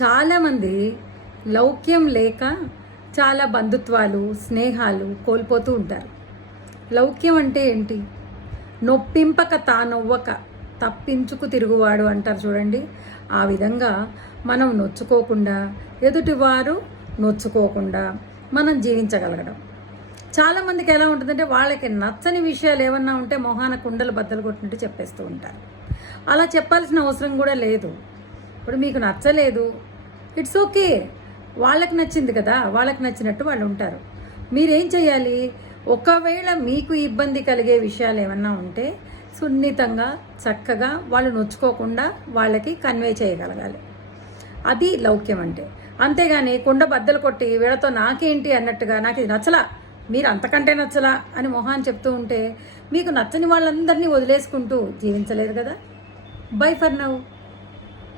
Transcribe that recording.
చాలామంది లౌక్యం లేక చాలా బంధుత్వాలు స్నేహాలు కోల్పోతూ ఉంటారు. లౌక్యం అంటే ఏంటి? నొప్పింపక తానొవ్వక తప్పించుకు తిరుగువాడు అంటారు చూడండి. ఆ విధంగా మనం నొచ్చుకోకుండా, ఎదుటివారు నొచ్చుకోకుండా మనం జీవించగలగడం. చాలామందికి ఎలా ఉంటుందంటే, వాళ్ళకి నచ్చని విషయాలు ఏమన్నా ఉంటే మొహాన కుండలు బద్దలు కొట్టినట్టు చెప్పేస్తూ ఉంటారు. అలా చెప్పాల్సిన అవసరం కూడా లేదు. ఇప్పుడు మీకు నచ్చలేదు, ఇట్స్ ఓకే, వాళ్ళకి నచ్చింది కదా, వాళ్ళకి నచ్చినట్టు వాళ్ళు ఉంటారు. మీరేం చేయాలి? ఒకవేళ మీకు ఇబ్బంది కలిగే విషయాలు ఏమన్నా ఉంటే సున్నితంగా చక్కగా వాళ్ళు నొచ్చుకోకుండా వాళ్ళకి కన్వే చేయగలగాలి. అది లౌక్యం అంటే. అంతేగాని కుండ బద్దలు కొట్టి వీళ్ళతో నాకేంటి అన్నట్టుగా, నాకు ఇది నచ్చలా, మీరు అంతకంటే నచ్చలా అని మొహాన్ని చెప్తూ ఉంటే మీకు నచ్చని వాళ్ళందరినీ వదిలేసుకుంటూ జీవించలేరు కదా. By for now.